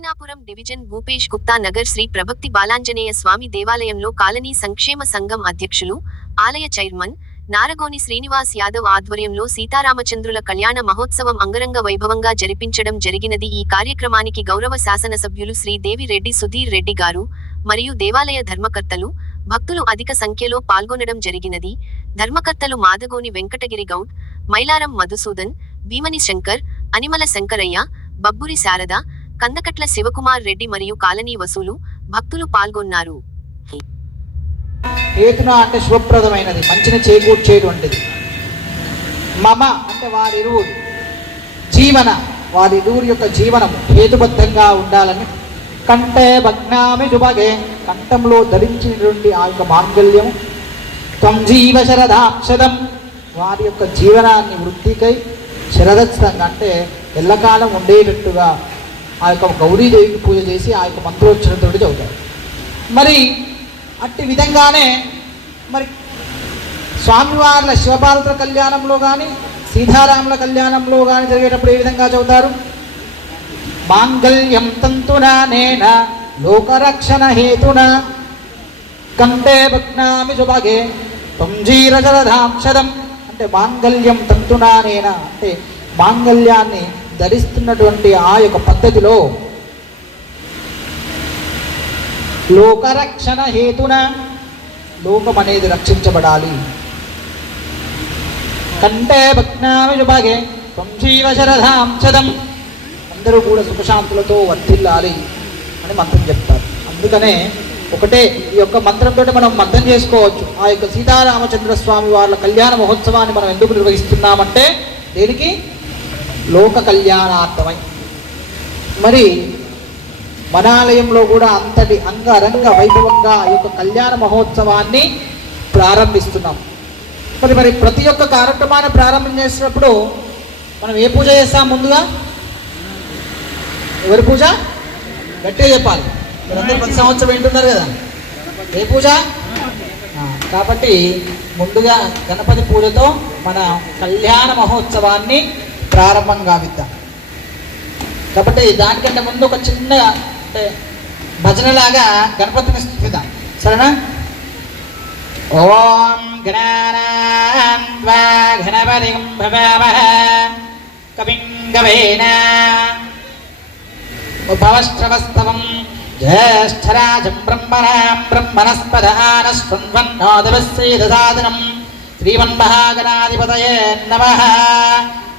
Hastinapuram division Bhupesh Gupta Nagar Shri ప్రభక్తి బాలాంజనేయ స్వామి దేవాలయంలో colony సంక్షేమ సంఘం అధ్యక్షులు ఆలయ చైర్మన్ నారగోని శ్రీనివాస్ యాదవ్ ఆధ్వర్యంలో సీతారామచంద్రుల కళ్యాణ మహోత్సవం అంగరంగ వైభవంగా జరిపించడం జరిగినది. ఈ కార్యక్రమానికి గౌరవ శాసనసభ్యులు శ్రీదేవి రెడ్డి సుధీర్ రెడ్డి గారు మరియు దేవాలయ ధర్మకర్తలు భక్తులు అధిక సంఖ్యలో పాల్గొనడం జరిగినది. ధర్మకర్తలు మాదగోని వెంకటగిరి గౌడ్ మైలారం మధుసూదన్ భీమని శంకర్ అనిమల శంకరయ్య బబ్బురి శారద కందకట్ల శివకుమార్ రెడ్డి మరియు కాలనీ వసూలు భక్తులు పాల్గొన్నారు. ఏతున అంటే శుభప్రదమైనది. మంచిని చేకూర్చేటువంటిది. మమ అంటే వారిరువురు జీవన వారిరువురి యొక్క జీవనం హేతుబద్ధంగా ఉండాలని కంటే భగ్నామి శుభగే కంఠంలో ధరించినటువంటి ఆ యొక్క మాంగళ్యము. త్వం జీవ శరదాక్షరం వారి యొక్క జీవనాన్ని వృత్తికై శరదత్సంగా అంటే ఎల్లకాలం ఉండేటట్టుగా ఆ యొక్క గౌరీదేవికి పూజ చేసి ఆ యొక్క మంత్రోచ్చరణతో చదువుతారు మరి అట్టి విధంగానే మరి స్వామివార్ల శివపార్వతుల కళ్యాణంలో కానీ సీతారాముల కళ్యాణంలో కానీ జరిగేటప్పుడు ఏ విధంగా చదువుతారు? మాంగళ్యం తంతునా నేన లోకరక్షణ హేతున కంటే భగ్నామి సుభాగే తుంజీరజరధాంశదం అంటే మాంగళ్యం తంతునా నేన అంటే మాంగళ్యాన్ని ధరిస్తున్నటువంటి ఆ యొక్క పద్ధతిలో లోకరక్షణ హేతున లోకం అనేది రక్షించబడాలి. కంటే భగ్నామి శుభగే సంజీవ శరధాంశదం అందరూ కూడా సుఖశాంతులతో వర్తిల్లాలి అని మంత్రం చెప్తారు. అందుకనే ఒకటే ఈ యొక్క మంత్రంతో మనం అర్థం చేసుకోవచ్చు. ఆ యొక్క సీతారామచంద్ర స్వామి వాళ్ళ కళ్యాణ మహోత్సవాన్ని మనం ఎందుకు నిర్వహిస్తున్నామంటే దేనికి? లోక కళ్యాణార్థమై. మరి మన ఆలయంలో కూడా అంతటి అంగరంగ వైభవంగా ఈ యొక్క కళ్యాణ మహోత్సవాన్ని ప్రారంభిస్తున్నాం. మరి మరి ప్రతి ఒక్క కార్యక్రమాన్ని ప్రారంభం చేసినప్పుడు మనం ఏ పూజ చేస్తాం ముందుగా? ఎవరి పూజ? గట్టిగా చెప్పాలి. మీరందరూ ప్రతి సంవత్సరం వింటున్నారు కదా. ఏ పూజ? కాబట్టి ముందుగా గణపతి పూజతో మన కళ్యాణ మహోత్సవాన్ని ప్రారంభం గావిద్దాం కాబట్టి దానికంటే ముందు ఒక చిన్న అంటే భజనలాగా గణపతిని స్థుతిద్దాం సరేనా? ఓం గణానాన్వా గణపతిం భవామహ కవిం గవేన ఉపవస్త్రవస్తవం జ్యేష్ఠరాజం బ్రహ్మణాం బ్రహ్మణస్పదానస్పన్వన్నోదవశ్రీదసాదనం శ్రీమన్మహాగణాధిపతయే నమః.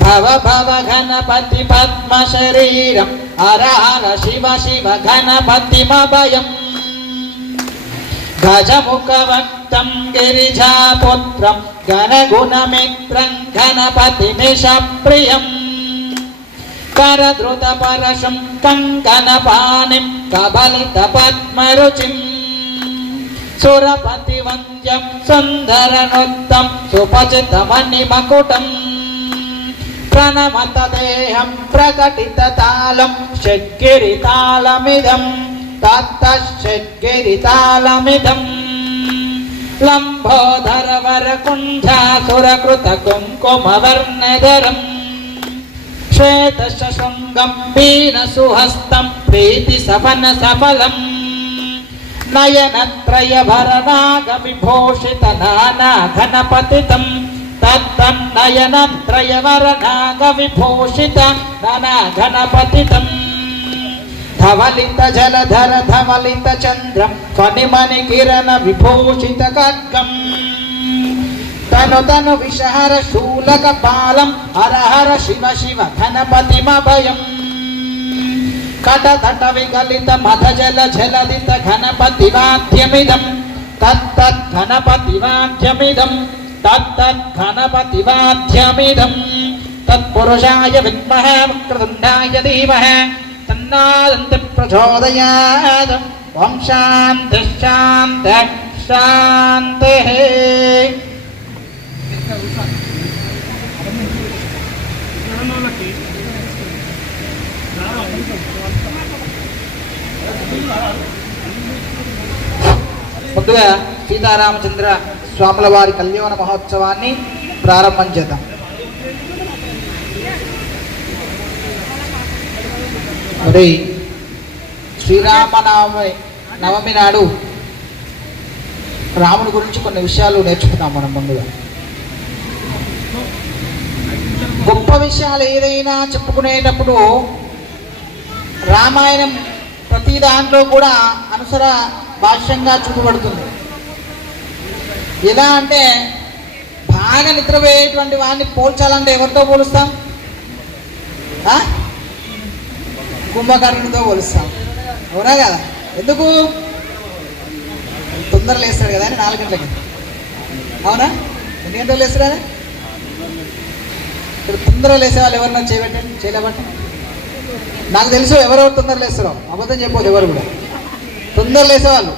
భవ భవ గణపతి పద్మ శరీరం హర హర శివ శివ గణపతిమభయం గజముఖవక్తం గిరిజాపుత్రం గణగుణమిత్రం గణపతి నిషప్రియం కరధృత పరశం కంకణపాణిం కబలిత పద్మరుచిం సురపతి వంద్యం సుందర నృత్తం సుపచితమణి మకుటం ప్రణమత దేహం ప్రకటిత తాళం షడ్గిరి తాళమిదం తత్త షడ్గిరి తాళమిదం లంబోదర వర కుంఠాసురకృత కుంకుమ వర్ణధరం శ్వేత శృంగం పీన విభూషిత నానా తత్తం నయనత్రయ వరణాగ విభూషిత నానా ధవలిత జలధర ధవలిత చంద్రం ఫణిమణి కిరణ విభూషిత ఖడ్గం తను తను విషహర శూలక పాలం హర హర శివ శివ ఘనపతిమభయం కట తట విగలిత మధ జల జలదిత ఘనపతి వాద్యమిదం తత్తత్ గణపతి వాద్యమిదం తత్తత్ గణపతి వాద్యమిదం తత్పురుషాయ విద్మహ వక్రతుండాయ ధీమహ తన్నాదంతి ప్రచోదయాత్ ఓం శాంతి శాంతి శాంతి ముందుగా సీతారామచంద్ర స్వాముల వారి కళ్యాణ మహోత్సవాన్ని ప్రారంభం చేద్దాం. మరి శ్రీరామనవమి నవమి నాడు రాముడి గురించి కొన్ని విషయాలు నేర్చుకుందాం మనం ముందుగా. గొప్ప విషయాలు ఏదైనా చెప్పుకునేటప్పుడు రామాయణం ప్రతి దాంట్లో కూడా అనుసర భాష్యంగా చూపబడుతుంది. ఎలా అంటే బాగా నిద్రపోయేటువంటి వాడిని పోల్చాలంటే ఎవరితో పోలుస్తాం? ఆ? కుంభకర్ణుడితో పోలుస్తాం. అవునా కదా? ఎందుకు? తొందర లేస్తాడు కదా అని నాలుగు గంటలకి. అవునా? ఎన్ని గంటలు లేస్తాడు ఆయన? ఇప్పుడు తొందర లేసే వాళ్ళు ఎవరన్నా చేయబట్టండి చేయలేబట్టి నాకు తెలుసు ఎవరెవరు తొందర లేస్తారో. అబద్ధం చెప్పదు ఎవరు కూడా. తొందర లేసేవాళ్ళు.